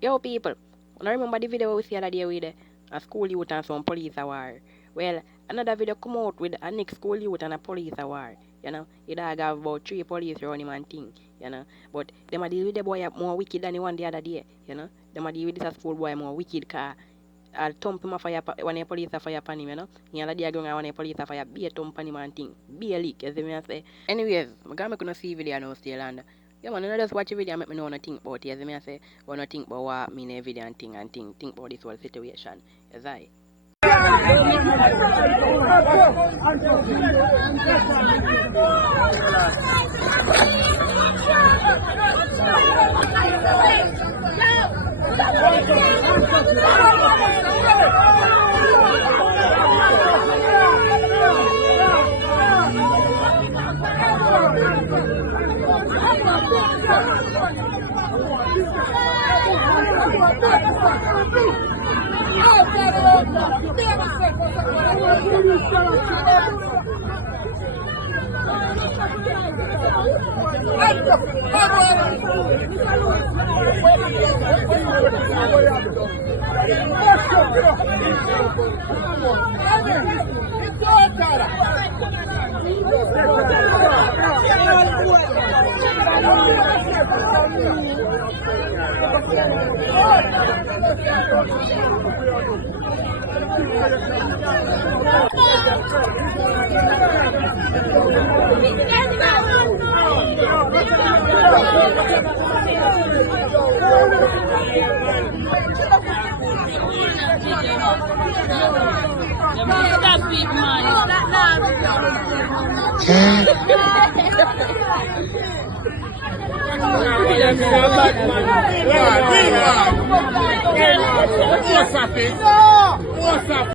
Yo people, I remember the video we see the other day with a school youth and some police war. Well, another video come out with a next school youth and a police war. You know, it have about 3 police around him and thing, you know. But them a deal with the boy more wicked than the one the other day, you know. Them a deal with this school boy more wicked car. I'll thump him a fire when the police a fire upon him, you know. The other day going when the police a fire, be a thump on him and thing. Be a leak, you see me I say. Anyways, I'm gonna see video now still and yeah man, you know, just watch the video and make me know what I think about it. Yes, I say, when I think about what me in the video and think about this whole situation. Yes, I. What's up?